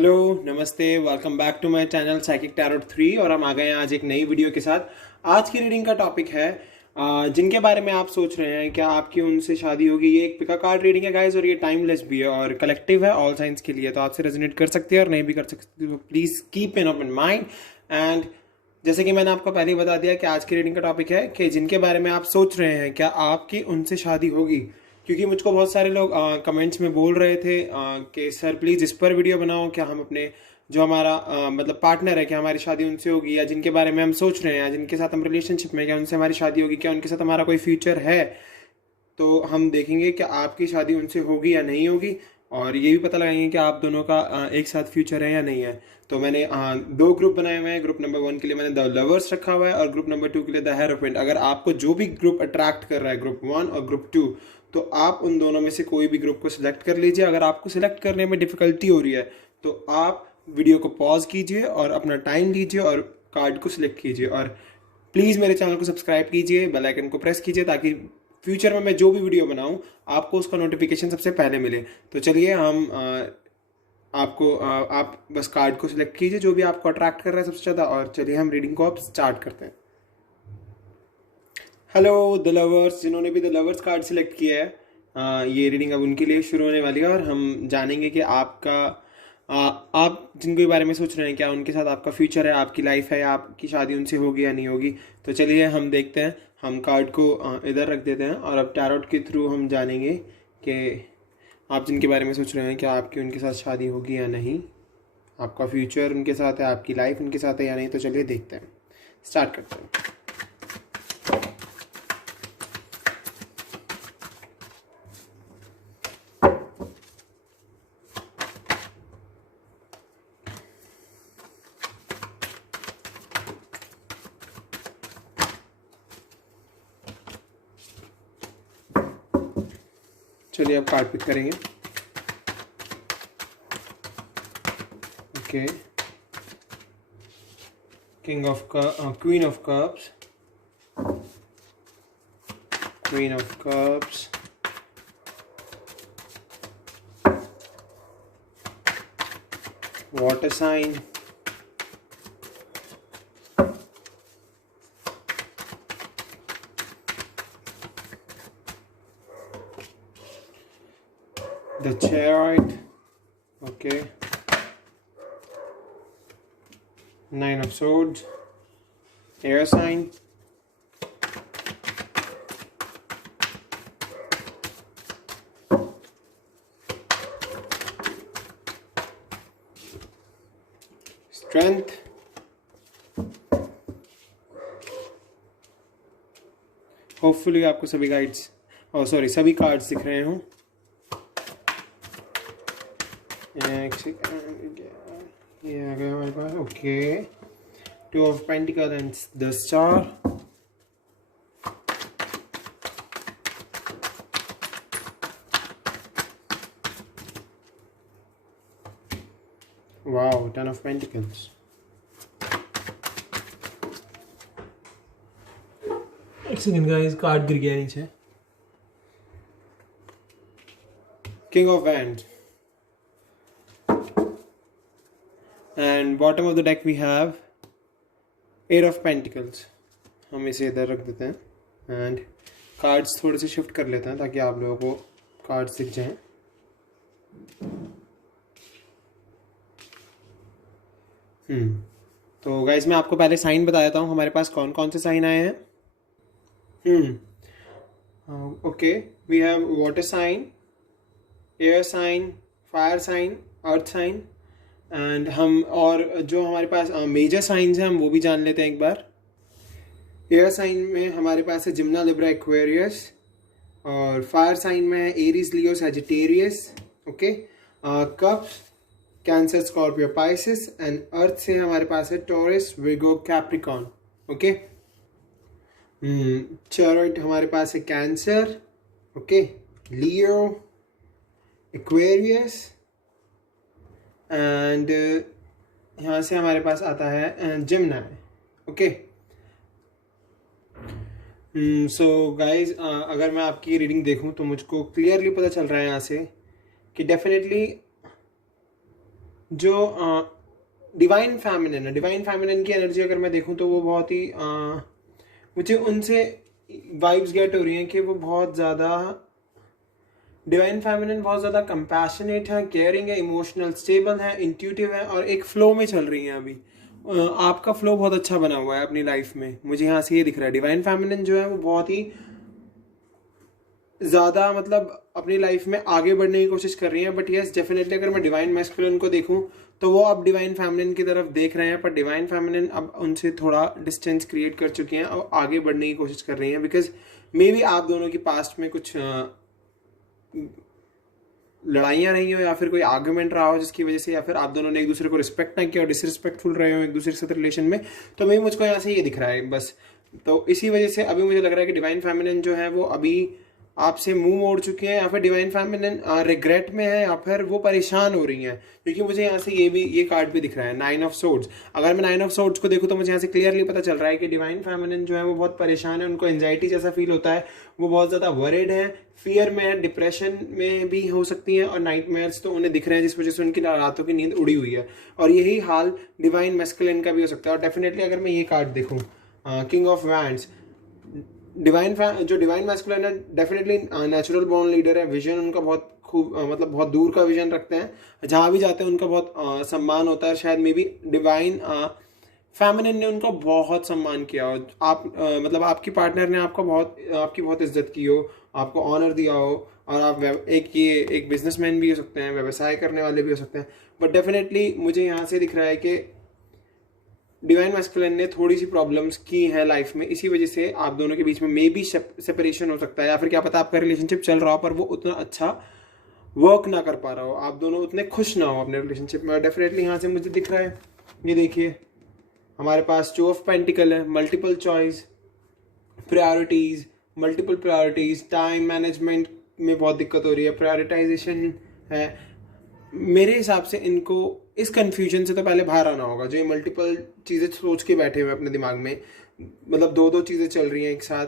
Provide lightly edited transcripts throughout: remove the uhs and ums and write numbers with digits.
Hello, नमस्ते, welcome back to my channel psychic tarot 3। और हम आ गए हैं आज एक नई वीडियो के साथ। आज की रीडिंग का टॉपिक है जिनके बारे में आप सोच रहे हैं क्या आपकी उनसे शादी होगी। ये एक पिका कार्ड रीडिंग है गाइस, और ये टाइमलेस भी है और कलेक्टिव है ऑल साइंस के लिए। तो आपसे रेजोनेट कर सकती है और नहीं भी कर सकती, तो please keep an open mind. And जैसे कि मैंने आपको पहले ही बता दिया कि आज की रीडिंग का टॉपिक है कि जिनके बारे में आप सोच रहे हैं क्या आपकी उनसे शादी होगी। क्योंकि मुझको बहुत सारे लोग कमेंट्स में बोल रहे थे कि सर प्लीज़ इस पर वीडियो बनाओ, क्या हम अपने जो हमारा मतलब पार्टनर है क्या हमारी शादी उनसे होगी, या जिनके बारे में हम सोच रहे हैं या जिनके साथ हम रिलेशनशिप में क्या उनसे हमारी शादी होगी, क्या उनके साथ हमारा कोई फ्यूचर है। तो हम देखेंगे कि आपकी शादी उनसे होगी या नहीं होगी, और ये भी पता लगाएंगे कि आप दोनों का एक साथ फ्यूचर है या नहीं है। तो मैंने दो ग्रुप बनाए हुए हैं। ग्रुप नंबर 1 के लिए मैंने द लवर्स रखा हुआ है और ग्रुप नंबर 2 के लिए द हेरोफेंट। अगर आपको जो भी ग्रुप अट्रैक्ट कर रहा है, ग्रुप 1 और ग्रुप 2, तो आप उन दोनों में से कोई भी ग्रुप को सिलेक्ट कर लीजिए। अगर आपको सिलेक्ट करने में डिफिकल्टी हो रही है तो आप वीडियो को पॉज कीजिए और अपना टाइम लीजिए और कार्ड को सिलेक्ट कीजिए। और प्लीज़ मेरे चैनल को सब्सक्राइब कीजिए, बेल आइकन को प्रेस कीजिए, ताकि फ्यूचर में मैं जो भी वीडियो बनाऊं आपको उसका नोटिफिकेशन सबसे पहले मिले। तो चलिए हम आप बस कार्ड को सिलेक्ट कीजिए जो भी आपको अट्रैक्ट कर रहा है सबसे ज़्यादा, और चलिए हम रीडिंग को अब स्टार्ट करते हैं। हेलो द लवर्स, जिन्होंने भी द लवर्स कार्ड सिलेक्ट किया है, ये रीडिंग अब उनके लिए शुरू होने वाली है। और हम जानेंगे कि आप जिनके बारे में सोच रहे हैं क्या उनके साथ आपका फ्यूचर है, आपकी लाइफ है, या आपकी शादी उनसे होगी या नहीं होगी। तो चलिए हम देखते हैं। हम कार्ड को इधर रख देते हैं और अब टैरोट के थ्रू हम जानेंगे कि आप जिनके बारे में सोच रहे हैं क्या आपकी उनके साथ शादी होगी या नहीं, आपका फ्यूचर उनके साथ है, आपकी लाइफ उनके साथ है या नहीं। तो चलिए देखते हैं, स्टार्ट करते हैं। चलिए अब कार्ड पिक करेंगे। Okay, queen of cups, queen of cups, water sign, the chariot, okay, 9 of swords, air sign, strength, hopefully आपको सभी गाइड्स सभी कार्ड्स दिख रहे हों। ये आ गया हमारे पास। Okay, 2 of Pentacles and the Star, wow, 10 of Pentacles, एक सेकंड गाइस, कार्ड गिर गया नीचे। King of Wands, and bottom of the deck we have 8 of Pentacles। हम इसे इधर रख देते हैं एंड कार्ड्स थोड़े से शिफ्ट कर लेते हैं ताकि आप लोगों को कार्ड्स दिख जाएं। तो गाइस मैं आपको पहले साइन बता देता हूँ हमारे पास कौन कौन से साइन आए हैं। Okay, we have water sign, air sign, fire sign, earth sign, and हम और जो हमारे पास मेजर साइंस हैं हम वो भी जान लेते हैं एक बार। एयर साइन में हमारे पास है जिम्ना, लिब्रा, एक्वेरियस, और फायर साइन में है Aries, Leo, Sagittarius. Okay, cups, cancer, Scorpio, Pisces, and earth से हमारे पास है taurus, Virgo, Capricorn. Okay, chariot हमारे पास है cancer, okay, Leo, Aquarius, and यहाँ से हमारे पास आता है जिम्नाई। ओके, सो गाइज अगर मैं आपकी रीडिंग देखूँ तो मुझको क्लियरली पता चल रहा है यहाँ से कि डेफिनेटली जो डिवाइन फेमिनिन है, डिवाइन फेमिनिन की एनर्जी अगर मैं देखूं तो वो बहुत ही मुझे उनसे वाइब्स गेट हो रही हैं कि वो बहुत ज़्यादा डिवाइन फेमिनिन बहुत ज़्यादा कंपैशनेट है, केयरिंग है, इमोशनल स्टेबल है, इंट्यूटिव है और एक फ्लो में चल रही हैं अभी। आपका फ्लो बहुत अच्छा बना हुआ है अपनी लाइफ में, मुझे यहाँ से ये दिख रहा है। डिवाइन फेमिनिन जो है वो बहुत ही ज़्यादा मतलब अपनी लाइफ में आगे बढ़ने की कोशिश कर रही है। बट यस डेफिनेटली अगर मैं डिवाइन मैस्कुलिन को देखूं तो वो अब डिवाइन फेमिनिन की तरफ देख रहे हैं, पर डिवाइन फेमिनिन अब उनसे थोड़ा डिस्टेंस क्रिएट कर चुके हैं और आगे बढ़ने की कोशिश कर रही हैं। बिकॉज मे बी आप दोनों की पास्ट में कुछ लड़ाइयाँ रही हो या फिर कोई आर्गुमेंट रहा हो जिसकी वजह से, या फिर आप दोनों ने एक दूसरे को रिस्पेक्ट ना किया और डिसरिस्पेक्टफुल रहे हो एक दूसरे के साथ रिलेशन में। तो मैं मुझको यहाँ से ये दिख रहा है बस। तो इसी वजह से अभी मुझे लग रहा है कि डिवाइन फेमिनिन जो है वो अभी आपसे मुंह मोड़ चुके हैं, या फिर डिवाइन फेमिनिन रिग्रेट में है, या फिर वो परेशान हो रही हैं। क्योंकि मुझे यहाँ से ये कार्ड भी दिख रहा है, 9 ऑफ सोर्ड्स। अगर मैं 9 ऑफ सोर्ड्स को देखूँ तो मुझे यहाँ से क्लियरली पता चल रहा है कि डिवाइन फेमिनिन जो है वो बहुत परेशान है, उनको एंजाइटी जैसा फील होता है, वो बहुत ज़्यादा वरिड है, फियर में है, डिप्रेशन में भी हो सकती हैं और नाइटमेयर्स तो उन्हें दिख रहे हैं जिस वजह से उनकी रातों की नींद उड़ी हुई है। और यही हाल डिवाइन मैस्कुलिन का भी हो सकता है। और डेफिनेटली अगर मैं ये कार्ड देखूँ, किंग ऑफ वैंड्स, जो डिवाइन मैस्कुलिन है डेफिनेटली नेचुरल बॉर्न लीडर है, विजन उनका बहुत खूब मतलब बहुत दूर का विजन रखते हैं, जहाँ भी जाते हैं उनका बहुत सम्मान होता है। शायद मे बी डिवाइन फेमिनिन ने उनका बहुत सम्मान किया हो, आप मतलब आपकी पार्टनर ने आपकी बहुत इज्जत की हो, आपको ऑनर दिया हो। और आप एक बिजनेसमैन भी हो सकते हैं, व्यवसाय करने वाले भी हो सकते हैं। बट डेफिनेटली मुझे यहाँ से दिख रहा है कि डिवाइन मैस्कुलिन ने थोड़ी सी प्रॉब्लम्स की है लाइफ में, इसी वजह से आप दोनों के बीच में मे बी सेपरेशन हो सकता है, या फिर क्या पता आपका रिलेशनशिप चल रहा हो पर वो उतना अच्छा वर्क ना कर पा रहा हो, आप दोनों उतने खुश ना हो अपने रिलेशनशिप में। डेफिनेटली यहाँ से मुझे दिख रहा है, ये देखिए हमारे पास 2 ऑफ पेंटिकल है, multiple choice, priorities, multiple priorities, time management में बहुत दिक्कत हो रही है, प्रायोरिटाइजेशन है। मेरे हिसाब से इनको इस कन्फ्यूजन से तो पहले बाहर आना होगा। जो ये मल्टीपल चीज़ें सोच के बैठे हुए अपने दिमाग में, मतलब दो चीज़ें चल रही हैं एक साथ,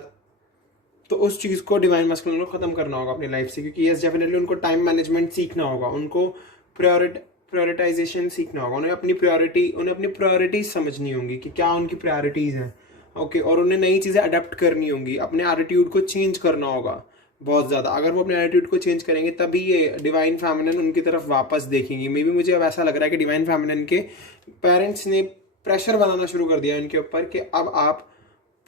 तो उस चीज़ को डिवाइन मैस्कुलिन को ख़त्म करना होगा अपनी लाइफ से। क्योंकि यस डेफिनेटली उनको टाइम मैनेजमेंट सीखना होगा, उनको प्रायोरिटाइजेशन सीखना होगा, उन्हें अपनी प्रायोरिटीज समझनी होंगी कि क्या उनकी प्रायोरिटीज़ हैं। ओके, और उन्हें नई चीज़ें अडेप्ट करनी होंगी, अपने एटीट्यूड को चेंज करना होगा बहुत ज़्यादा। अगर वो अपने एटीट्यूड को चेंज करेंगे तभी ये डिवाइन फेमिनिन उनकी तरफ वापस देखेंगी। मे बी मुझे अब ऐसा लग रहा है कि डिवाइन फेमिनिन के पेरेंट्स ने प्रेशर बनाना शुरू कर दिया उनके ऊपर कि अब आप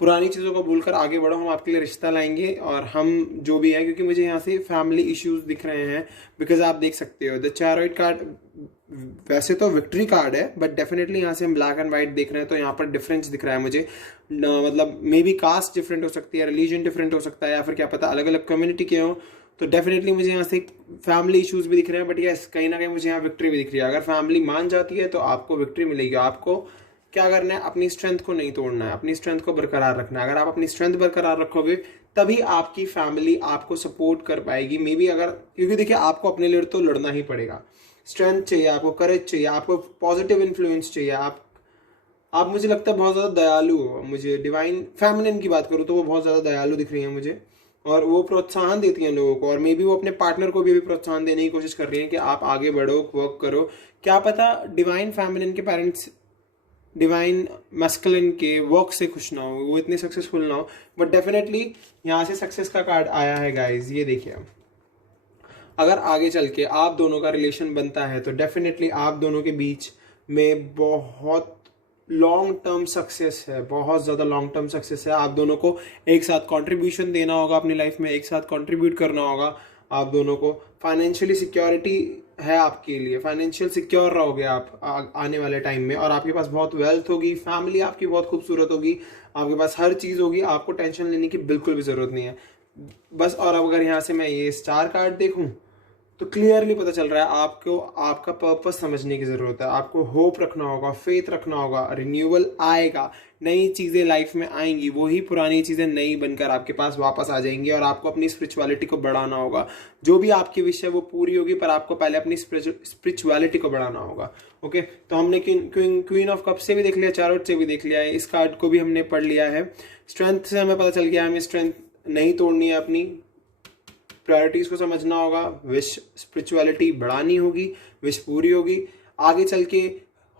पुरानी चीज़ों को भूलकर आगे बढ़ो, हम आपके लिए रिश्ता लाएंगे और हम जो भी है। क्योंकि मुझे यहाँ से फैमिली इश्यूज दिख रहे हैं। बिकॉज आप देख सकते हो द चैरियट कार्ड वैसे तो विक्ट्री कार्ड है, बट डेफिनेटली यहाँ से हम ब्लैक एंड वाइट देख रहे हैं तो यहाँ पर डिफरेंस दिख रहा है मुझे। मतलब मे बी कास्ट डिफरेंट हो सकती है, रिलीजन डिफरेंट हो सकता है, या फिर क्या पता अलग अलग कम्युनिटी के हो। तो डेफिनेटली मुझे यहाँ से फैमिली इश्यूज भी दिख रहे हैं, बट यस कहीं ना कहीं मुझे यहाँ विक्ट्री भी दिख रही है। अगर फैमिली मान जाती है तो आपको विक्ट्री मिलेगी। आपको क्या करना है, अपनी स्ट्रेंथ को नहीं तोड़ना है, अपनी स्ट्रेंथ को बरकरार रखना है। अगर आप अपनी स्ट्रेंथ बरकरार रखोगे तभी आपकी फैमिली आपको सपोर्ट कर पाएगी। मे बी अगर, क्योंकि देखिए आपको अपने लिए तो लड़ना ही पड़ेगा। स्ट्रेंथ चाहिए आपको, करेज चाहिए आपको, पॉजिटिव इन्फ्लुएंस चाहिए। आप मुझे लगता है बहुत ज़्यादा दयालु हो। मुझे डिवाइन फेमिनिन की बात करूँ तो वो बहुत ज़्यादा दयालु दिख रही है मुझे, और वो प्रोत्साहन देती हैं लोगों को। और मे बी वो अपने पार्टनर को भी प्रोत्साहन देने की कोशिश कर रही हैं कि आप आगे बढ़ो, वर्क करो। क्या पता डिवाइन फेमिनिन के पेरेंट्स डिवाइन मैस्कुलिन के वर्क से खुश ना हो, वो इतने सक्सेसफुल ना हो। बट डेफिनेटली यहाँ से सक्सेस का कार्ड आया है गाइज, ये देखिए। अगर आगे चल के आप दोनों का रिलेशन बनता है तो डेफिनेटली आप दोनों के बीच में बहुत लॉन्ग टर्म सक्सेस है, बहुत ज़्यादा लॉन्ग टर्म सक्सेस है। आप दोनों को एक साथ कंट्रीब्यूशन देना होगा अपनी लाइफ में, एक साथ कंट्रीब्यूट करना होगा। आप दोनों को फाइनेंशियली सिक्योरिटी है आपके लिए, फाइनेंशियल सिक्योर रहोगे आप आने वाले टाइम में। और आपके पास बहुत वेल्थ होगी, फैमिली आपकी बहुत खूबसूरत होगी, आपके पास हर चीज़ होगी, आपको टेंशन लेने की बिल्कुल भी ज़रूरत नहीं है बस। और अब अगर यहाँ से मैं ये स्टार कार्ड देखूँ तो क्लियरली पता चल रहा है आपको आपका पर्पस समझने की ज़रूरत है। आपको होप रखना होगा, फेथ रखना होगा। रिन्यूअल आएगा, नई चीज़ें लाइफ में आएंगी, वही पुरानी चीज़ें नई बनकर आपके पास वापस आ जाएंगी। और आपको अपनी स्पिरिचुअलिटी को बढ़ाना होगा। जो भी आपकी विश है वो पूरी होगी, पर आपको पहले अपनी स्पिरिचुअलिटी को बढ़ाना होगा। ओके, तो हमने क्वीन ऑफ कप से भी देख लिया, चैरियट से भी देख लिया है, इस कार्ड को भी हमने पढ़ लिया है। स्ट्रेंथ से हमें पता चल गया हमें स्ट्रेंथ नहीं तोड़नी है, अपनी प्रायोरिटीज़ को समझना होगा, विश स्पिरिचुअलिटी बढ़ानी होगी, विश पूरी होगी। आगे चल के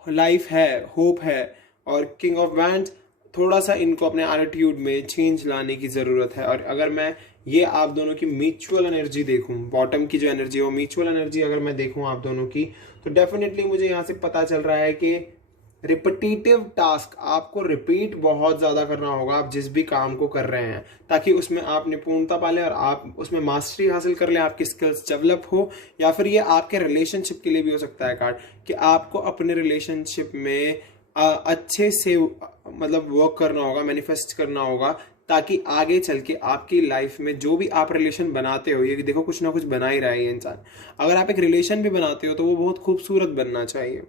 लाइफ है, होप है। और किंग ऑफ वैंड्स, थोड़ा सा इनको अपने एटीट्यूड में चेंज लाने की ज़रूरत है। और अगर मैं ये आप दोनों की म्यूचुअल एनर्जी देखूं, बॉटम की जो एनर्जी है वो म्यूचुअल एनर्जी अगर मैं देखूं आप दोनों की, तो डेफिनेटली मुझे यहाँ से पता चल रहा है कि रिपीटिटिव टास्क आपको रिपीट बहुत ज़्यादा करना होगा आप जिस भी काम को कर रहे हैं, ताकि उसमें आप निपुणता पा लें और आप उसमें मास्टरी हासिल कर लें, आपकी स्किल्स डेवलप हो। या फिर ये आपके रिलेशनशिप के लिए भी हो सकता है कार्ड, कि आपको अपने रिलेशनशिप में अच्छे से मतलब वर्क करना होगा, मैनिफेस्ट करना होगा, ताकि आगे चल के आपकी लाइफ में जो भी आप रिलेशन बनाते हो, ये देखो कुछ ना कुछ बना ही रहा है ये इंसान, अगर आप एक रिलेशन भी बनाते हो तो वो बहुत खूबसूरत बनना चाहिए,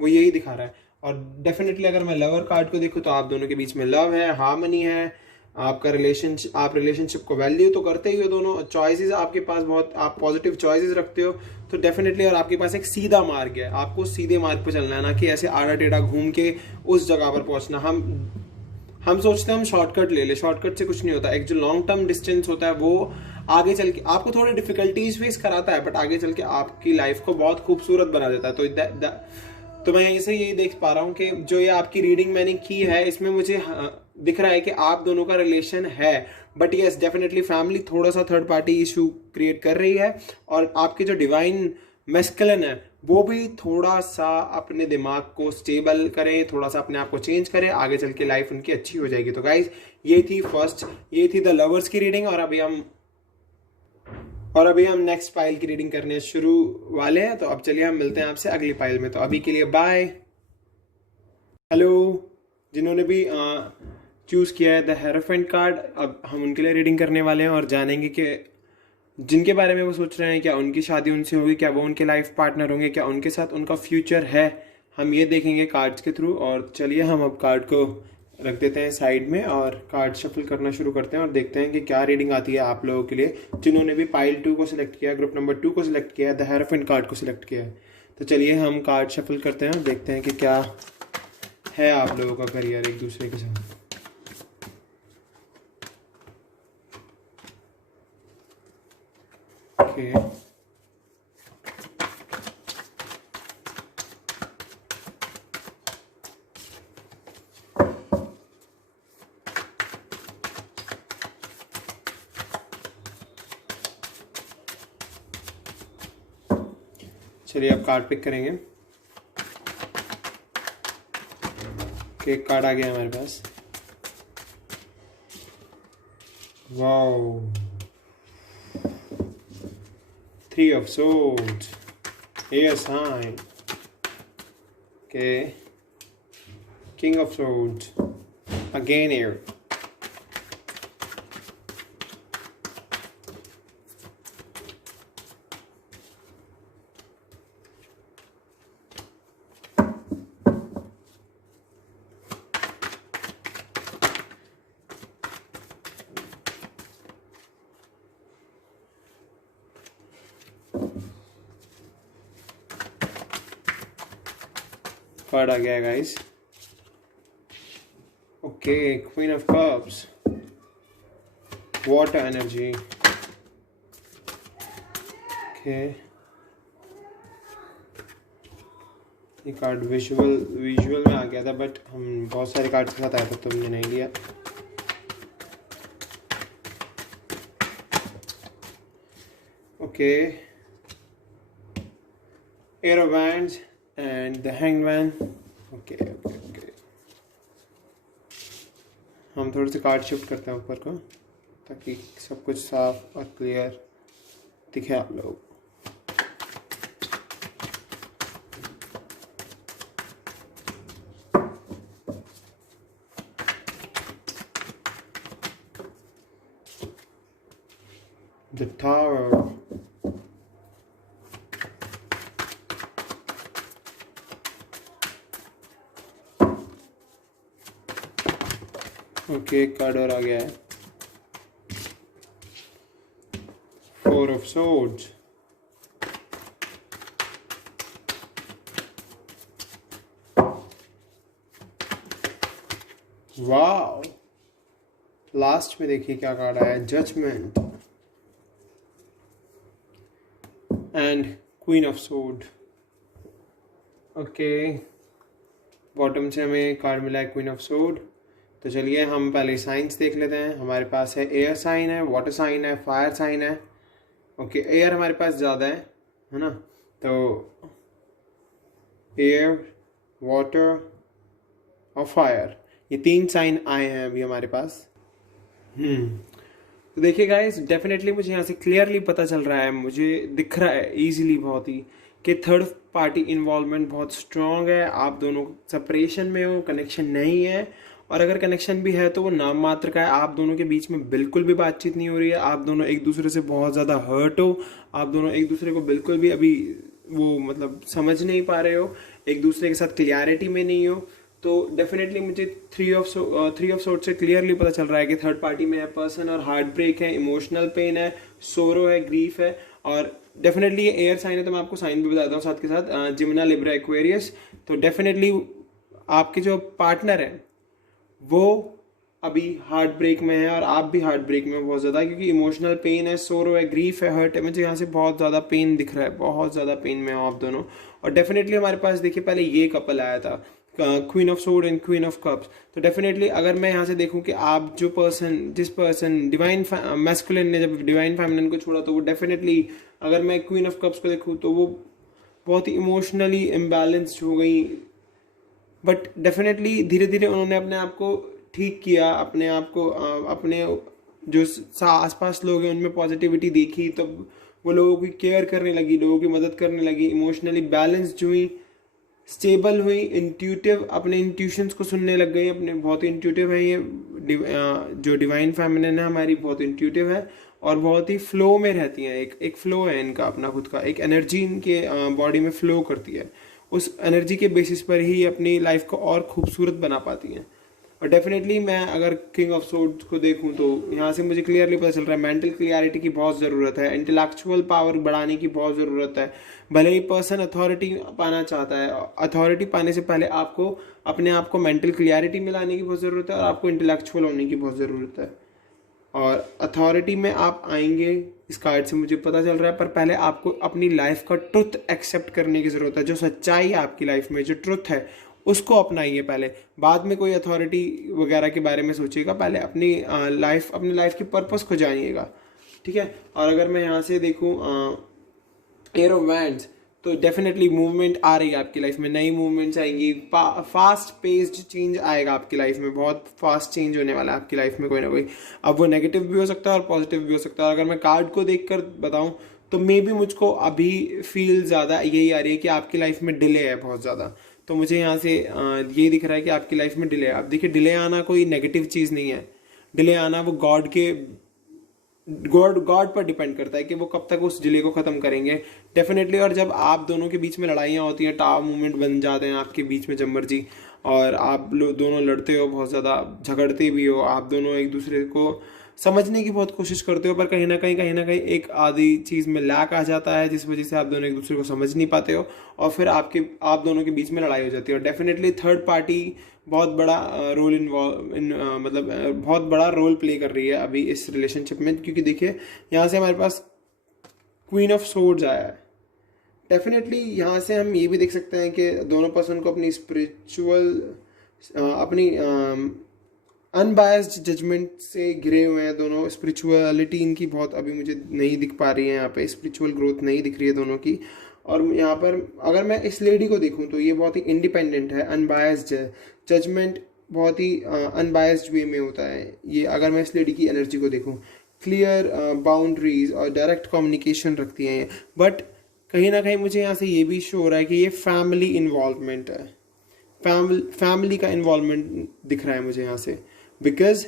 वो यही दिखा रहा है। और डेफिनेटली अगर मैं लवर कार्ड को देखूँ तो आप दोनों के बीच में लव है, हार्मनी है, आपका रिलेशनशिप, आप रिलेशनशिप को वैल्यू तो करते ही हो दोनों, चॉइसेस आपके पास बहुत, आप पॉजिटिव चॉइसेस रखते हो तो डेफिनेटली। और आपके पास एक सीधा मार्ग है, आपको सीधे मार्ग पर चलना है, ना कि ऐसे आड़ा टेढ़ा घूम के उस जगह पर पहुंचना। हम सोचते हैं हम शॉर्टकट ले ले, शॉर्टकट से कुछ नहीं होता। एक जो लॉन्ग टर्म डिस्टेंस होता है वो आगे चल के आपको थोड़ी डिफिकल्टीज फेस कराता है, बट आगे चल के आपकी लाइफ को बहुत खूबसूरत बना देता है। तो मैं यहीं से यही देख पा रहा हूँ कि जो ये आपकी रीडिंग मैंने की है इसमें मुझे दिख रहा है कि आप दोनों का रिलेशन है, बट यस डेफिनेटली फैमिली थोड़ा सा थर्ड पार्टी इशू क्रिएट कर रही है। और आपके जो डिवाइन मैस्कुलिन है वो भी थोड़ा सा अपने दिमाग को स्टेबल करें, थोड़ा सा अपने आप को चेंज करें, आगे चल के लाइफ उनकी अच्छी हो जाएगी। तो गाइज ये थी द लवर्स की रीडिंग। और अभी हम नेक्स्ट पाइल की रीडिंग करने शुरू वाले हैं। तो अब चलिए हम मिलते हैं आपसे अगली पाइल में। तो अभी के लिए बाय। हेलो, जिन्होंने भी चूज किया है द हेरोफेंट कार्ड, अब हम उनके लिए रीडिंग करने वाले हैं और जानेंगे कि जिनके बारे में वो सोच रहे हैं, क्या उनकी शादी उनसे होगी, क्या वो उनके लाइफ पार्टनर होंगे, क्या उनके साथ उनका फ्यूचर है, हम ये देखेंगे कार्ड्स के थ्रू। और चलिए हम अब कार्ड को रख देते हैं साइड में और कार्ड शफल करना शुरू करते हैं और देखते हैं कि क्या रीडिंग आती है आप लोगों के लिए जिन्होंने भी पाइल 2 को सिलेक्ट किया, ग्रुप नंबर 2 को सिलेक्ट किया, द हेरोफेंट कार्ड को सिलेक्ट किया है। तो चलिए हम कार्ड शफल करते हैं और देखते हैं कि क्या है आप लोगों का करियर एक दूसरे के साथ। ओके, चलिए अब कार्ड पिक करेंगे। एक कार्ड आ गया हमारे पास। Wow, 3 of swords, air sign, okay, king of swords, again air, card आ गया guys. Okay, queen of cups, water energy. Okay, ये कार्ड विजुअल में आ गया था, बट हम बहुत सारे कार्ड के साथ आया था तो हमने नहीं लिया। Okay, air of wands and the hanged man. Okay. हम थोड़े से कार्ड शिफ्ट करते हैं ऊपर को ताकि सब कुछ साफ और क्लियर दिखे आप लोग। The Tower, ओके, कार्ड और आ गया है, 4 of swords, वाओ, लास्ट में देखिए क्या कार्ड आया, judgement and queen of sword. Okay, bottom से हमें कार्ड मिला है क्वीन ऑफ सोर्ड। तो चलिए हम पहले साइंस देख लेते हैं। हमारे पास है एयर साइन है, वाटर साइन है, फायर साइन है। ओके, एयर हमारे पास ज़्यादा है ना। तो एयर, वाटर और फायर, ये 3 साइन आए हैं अभी हमारे पास। तो देखिए गाइस, डेफिनेटली मुझे यहाँ से क्लियरली पता चल रहा है, मुझे दिख रहा है इजीली बहुत ही कि थर्ड पार्टी इन्वॉल्वमेंट बहुत स्ट्रांग है। आप दोनों सेपरेशन में हो, कनेक्शन नहीं है, और अगर कनेक्शन भी है तो वो नाम मात्र का है। आप दोनों के बीच में बिल्कुल भी बातचीत नहीं हो रही है। आप दोनों एक दूसरे से बहुत ज़्यादा हर्ट हो। आप दोनों एक दूसरे को बिल्कुल भी अभी वो मतलब समझ नहीं पा रहे हो, एक दूसरे के साथ क्लियरिटी में नहीं हो। तो डेफिनेटली मुझे थ्री ऑफ सोर्ड से क्लियरली पता चल रहा है कि थर्ड पार्टी में है पर्सन, और हार्ट ब्रेक है, इमोशनल पेन है, सोरो है, ग्रीफ है। और डेफिनेटली ये एयर साइन है, तो मैं आपको साइन भी बताता हूँ साथ के साथ, जिमिना, लिब्रा, एक्वेरियस। तो डेफिनेटली आपके जो पार्टनर है वो अभी हार्ट ब्रेक में है, और आप भी हार्ट ब्रेक में हो बहुत ज़्यादा, क्योंकि इमोशनल पेन है, सोरो है, ग्रीफ है, हर्ट है। मुझे यहाँ से बहुत ज़्यादा पेन दिख रहा है, बहुत ज़्यादा पेन में हो आप दोनों। और डेफिनेटली हमारे पास देखिए पहले ये कपल आया था, queen of sword and queen of cups. तो डेफिनेटली अगर मैं यहाँ से देखूँ कि आप जिस पर्सन डिवाइन मैस्कुलिन ने जब डिवाइन फेमिनिन को छोड़ा, तो वो डेफिनेटली, अगर मैं क्वीन ऑफ कप्स को देखूँ तो वो बहुत ही इमोशनली इम्बैलेंस्ड हो गई। बट डेफिनेटली धीरे धीरे उन्होंने अपने आप को ठीक किया, अपने आप को अपने जो आसपास लोग हैं उनमें पॉजिटिविटी देखी, तब वो लोगों की केयर करने लगी, लोगों की मदद करने लगी, इमोशनली बैलेंस्ड हुई, स्टेबल हुई, इंट्यूटिव, अपने इंट्यूशंस को सुनने लग गई। अपने बहुत इंट्यूटिव है ये जो डिवाइन फेमिनिन है हमारी, बहुत इंट्यूटिव है और बहुत ही फ्लो में रहती हैं। एक फ्लो है इनका अपना खुद का, एक एनर्जी इनके बॉडी में फ्लो करती है। उस एनर्जी के बेसिस पर ही अपनी लाइफ को और खूबसूरत बना पाती हैं। और डेफिनेटली मैं अगर किंग ऑफ सोर्ड्स को देखूं तो यहाँ से मुझे क्लियरली पता चल रहा है मेंटल क्लियरिटी की बहुत ज़रूरत है, इंटेलेक्चुअल पावर बढ़ाने की बहुत ज़रूरत है। भले ही पर्सन अथॉरिटी पाना चाहता है, अथॉरिटी पाने से पहले आपको अपने आप को मेंटल क्लियरिटी में लाने की बहुत ज़रूरत है, और आपको इंटेलेक्चुअल होने की बहुत ज़रूरत है। और अथॉरिटी में आप आएंगे इस कार्ड से मुझे पता चल रहा है, पर पहले आपको अपनी लाइफ का ट्रुथ एक्सेप्ट करने की ज़रूरत है। जो सच्चाई है आपकी लाइफ में, जो ट्रुथ है, उसको अपनाइए पहले, बाद में कोई अथॉरिटी वगैरह के बारे में सोचिएगा। पहले अपनी लाइफ की पर्पस को जानिएगा, ठीक है। और अगर मैं यहाँ से देखूँ एयर ऑफ वैंड्स, तो डेफिनेटली मूवमेंट आ रही है आपकी लाइफ में, नई मूवमेंट्स आएंगी, फास्ट पेस्ड चेंज आएगा आपकी लाइफ में, बहुत फास्ट चेंज होने वाला है आपकी लाइफ में कोई ना कोई। अब वो नेगेटिव भी हो सकता है और पॉजिटिव भी हो सकता है। अगर मैं कार्ड को देखकर बताऊं तो मे बी मुझको अभी फील ज़्यादा यही आ रही है कि आपकी लाइफ में डिले है बहुत ज़्यादा। तो मुझे यहाँ से ये दिख रहा है कि आपकी लाइफ में डिले है। अब देखिए, डिले आना कोई नेगेटिव चीज़ नहीं है। डिले आना वो गॉड पर डिपेंड करता है कि वो कब तक उस डिले को ख़त्म करेंगे, डेफिनेटली। और जब आप दोनों के बीच में लड़ाइयाँ होती हैं, टावर मूवमेंट बन जाते हैं आपके बीच में जब मर्जी, और आप लोग दोनों लड़ते हो, बहुत ज़्यादा झगड़ते भी हो, आप दोनों एक दूसरे को समझने की बहुत कोशिश करते हो, पर कहीं ना कहीं एक आधी चीज़ में लैक आ जाता है, जिस वजह से आप दोनों एक दूसरे को समझ नहीं पाते हो, और फिर आप दोनों के बीच में लड़ाई हो जाती है। और डेफिनेटली थर्ड पार्टी बहुत बड़ा बहुत बड़ा रोल प्ले कर रही है अभी इस रिलेशनशिप में, क्योंकि देखिए यहाँ से हमारे पास क्वीन ऑफ सोर्ड्स आया है। डेफिनेटली यहाँ से हम ये भी देख सकते हैं कि दोनों पर्सन को अपनी अपनी अनबायस्ड जजमेंट से घिरे हुए हैं दोनों। स्पिरिचुअलिटी इनकी बहुत अभी मुझे नहीं दिख पा रही है, यहाँ पे स्पिरिचुअल ग्रोथ नहीं दिख रही है दोनों की। और यहाँ पर अगर मैं इस लेडी को देखूँ तो ये बहुत ही इंडिपेंडेंट है, अनबायस्ड है, जजमेंट बहुत ही अनबायस्ड वे में होता है ये। अगर मैं इस लेडी की एनर्जी को देखूँ, क्लियर बाउंड्रीज और डायरेक्ट कम्युनिकेशन रखती हैं, बट कहीं ना कहीं मुझे यहाँ से ये भी शो हो रहा है कि ये फैमिली इन्वॉल्वमेंट है, फैमिली का इन्वॉल्वमेंट दिख रहा है मुझे यहाँ से, because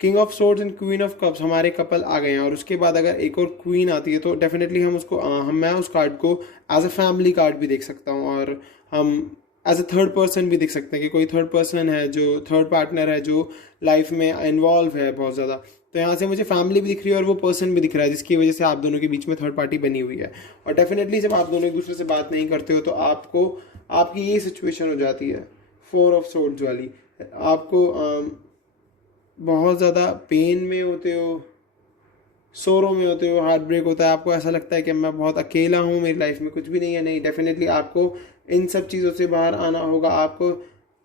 king of swords and queen of cups हमारे कपल आ गए हैं। और उसके बाद अगर एक और क्वीन आती है तो डेफिनेटली मैं उस कार्ड को एज अ फैमिली कार्ड भी देख सकता हूँ, और हम एज अ थर्ड पर्सन भी देख सकते हैं कि कोई थर्ड पर्सन है, जो थर्ड पार्टनर है, जो लाइफ में इन्वॉल्व है बहुत ज़्यादा। तो यहाँ से मुझे फैमिली भी दिख रही है और वो पर्सन भी दिख रहा है, जिसकी वजह से आप दोनों के बीच में थर्ड पार्टी बनी हुई है। और डेफिनेटली जब आप दोनों एक दूसरे से बात नहीं करते हो तो आपकी ये सिचुएशन हो जाती है 4 ऑफ सोर्ड्स वाली। आपको बहुत ज़्यादा पेन में होते हो, सोरो में होते हो, हार्ट ब्रेक होता है, आपको ऐसा लगता है कि मैं बहुत अकेला हूँ, मेरी लाइफ में कुछ भी नहीं है। नहीं, डेफिनेटली आपको इन सब चीज़ों से बाहर आना होगा। आपको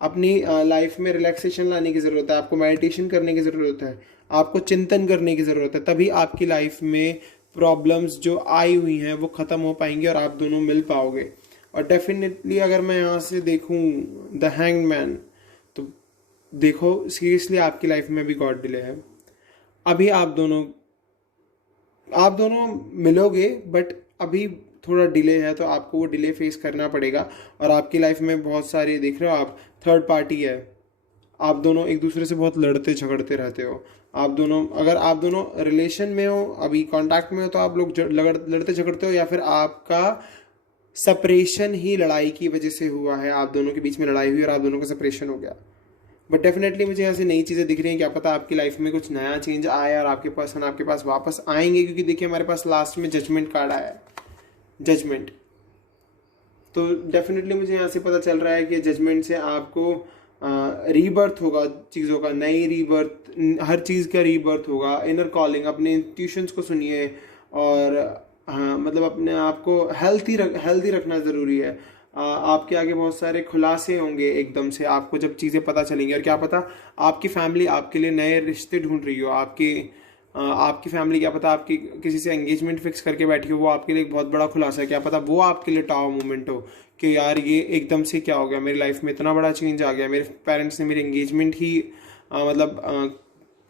अपनी लाइफ में रिलैक्सेशन लाने की ज़रूरत है, आपको मेडिटेशन करने की ज़रूरत है, आपको चिंतन करने की ज़रूरत है, तभी आपकी लाइफ में प्रॉब्लम्स जो आई हुई हैं वो ख़त्म हो पाएंगी और आप दोनों मिल पाओगे। और डेफिनेटली अगर मैं यहाँ से देखूँ द हैंग्ड मैन, तो देखो सीरियसली आपकी लाइफ में भी गॉड डिले है। अभी आप दोनों मिलोगे, बट अभी थोड़ा डिले है, तो आपको वो डिले फेस करना पड़ेगा। और आपकी लाइफ में बहुत सारी देख रहे हो आप, थर्ड पार्टी है, आप दोनों एक दूसरे से बहुत लड़ते झगड़ते रहते हो। अगर आप दोनों रिलेशन में हो, अभी कांटेक्ट में हो, तो आप लोग लड़ते झगड़ते हो, या फिर आपका सेपरेशन ही लड़ाई की वजह से हुआ है, आप दोनों के बीच में लड़ाई हुई और आप दोनों का सेपरेशन हो गया। बट डेफिनेटली मुझे यहाँ से नई चीज़ें दिख रही हैं, क्या पता आपकी लाइफ में कुछ नया चेंज आया और आपके पर्सन आपके पास वापस आएंगे, क्योंकि देखिए हमारे पास लास्ट में जजमेंट कार्ड आया है, जजमेंट। तो डेफिनेटली मुझे यहाँ से पता चल रहा है कि जजमेंट से आपको रीबर्थ होगा, चीज़ों का नई रीबर्थ, हर चीज़ का रीबर्थ होगा। इनर कॉलिंग, अपने इंट्यूशंस को सुनिए, और हाँ मतलब अपने आप को हेल्थी रखना ज़रूरी है। आपके आगे बहुत सारे खुलासे होंगे एकदम से, आपको जब चीज़ें पता चलेंगी। और क्या पता आपकी फैमिली आपके लिए नए रिश्ते ढूंढ रही हो, आपकी फैमिली क्या पता आपकी किसी से एंगेजमेंट फिक्स करके बैठी हो, वो आपके लिए एक बहुत बड़ा खुलासा है। क्या पता वो आपके लिए टाव मोमेंट हो कि यार ये एकदम से क्या हो गया, मेरी लाइफ में इतना बड़ा चेंज आ गया, मेरे पेरेंट्स ने मेरी एंगेजमेंट ही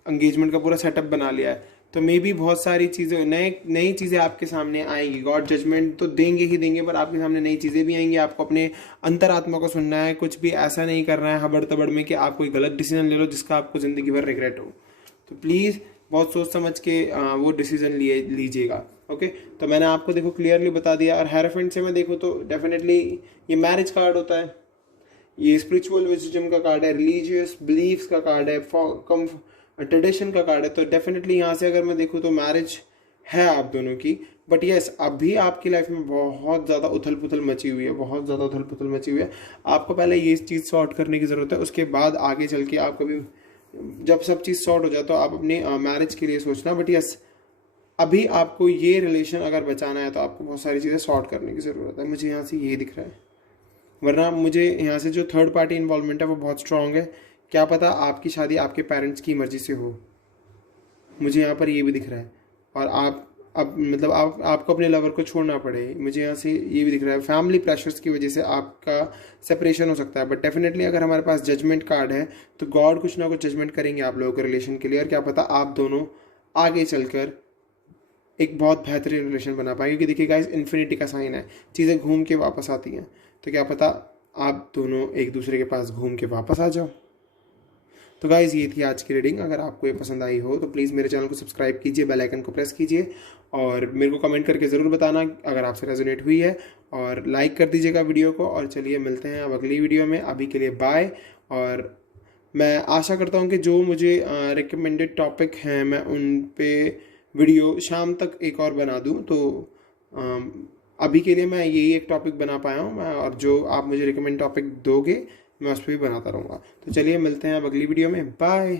एंगेजमेंट का पूरा सेटअप बना लिया है। तो मे भी बहुत सारी चीज़ें, नई चीज़ें आपके सामने आएंगी। गॉड जजमेंट तो देंगे ही देंगे, पर आपके सामने नई चीज़ें भी आएंगी। आपको अपने अंतरात्मा को सुनना है, कुछ भी ऐसा नहीं करना है हबड़ तबड़ में कि आप कोई गलत डिसीजन ले लो जिसका आपको ज़िंदगी भर रिग्रेट हो। तो प्लीज़ बहुत सोच समझ के वो डिसीजन लीजिएगा। ओके, तो मैंने आपको देखो क्लियरली बता दिया। और हेरोफेंट से मैं देखूँ तो डेफिनेटली ये मैरिज कार्ड होता है, ये स्पिरिचुअल विजडम का कार्ड है, रिलीजियस बिलीव्स का कार्ड है, ट्रेडिशन का कार्ड है। तो डेफिनेटली यहाँ से अगर मैं देखूँ तो मैरिज है आप दोनों की। बट यस, अभी आपकी लाइफ में बहुत ज़्यादा उथल पुथल मची हुई है, बहुत ज़्यादा उथल पुथल मची हुई है। आपको पहले ये चीज़ सॉर्ट करने की ज़रूरत है, उसके बाद आगे चल के आप कभी जब सब चीज़ सॉर्ट हो जाए तो आप अपने मैरिज के लिए सोचना। बट यस, अभी आपको ये रिलेशन अगर बचाना है तो आपको बहुत सारी चीज़ें सॉर्ट करने की ज़रूरत है। मुझे यहाँ से ये दिख रहा है, वरना मुझे यहाँ से जो थर्ड पार्टी इन्वॉल्वमेंट है वो बहुत स्ट्रांग है। क्या पता आपकी शादी आपके पेरेंट्स की मर्ज़ी से हो, मुझे यहाँ पर ये भी दिख रहा है। और आपको अपने लवर को छोड़ना पड़े, मुझे यहाँ से ये भी दिख रहा है। फैमिली प्रेशर्स की वजह से आपका सेपरेशन हो सकता है। बट डेफिनेटली अगर हमारे पास जजमेंट कार्ड है तो गॉड कुछ ना कुछ जजमेंट करेंगे आप लोगों के रिलेशन के लिए। और क्या पता आप दोनों आगे चलकर एक बहुत बेहतरीन रिलेशन बना पाए, क्योंकि देखिए गाइस, इन्फिनिटी का साइन है, चीज़ें घूम के वापस आती हैं। तो क्या पता आप दोनों एक दूसरे के पास घूम के वापस आ जाओ। तो गाइज़, ये थी आज की रीडिंग। अगर आपको ये पसंद आई हो तो प्लीज़ मेरे चैनल को सब्सक्राइब कीजिए, बेल आइकन को प्रेस कीजिए, और मेरे को कमेंट करके ज़रूर बताना अगर आपसे रेजोनेट हुई है, और लाइक कर दीजिएगा वीडियो को। और चलिए मिलते हैं अब अगली वीडियो में, अभी के लिए बाय। और मैं आशा करता हूँ कि जो मुझे रिकमेंडेड टॉपिक हैं मैं उन पे वीडियो शाम तक एक और बना दूँ। तो अभी के लिए मैं यही एक टॉपिक बना पाया हूँ मैं, और जो आप मुझे रिकमेंड टॉपिक दोगे मैं उस पर भी बनाता रहूँगा। तो चलिए मिलते हैं अब अगली वीडियो में, बाय।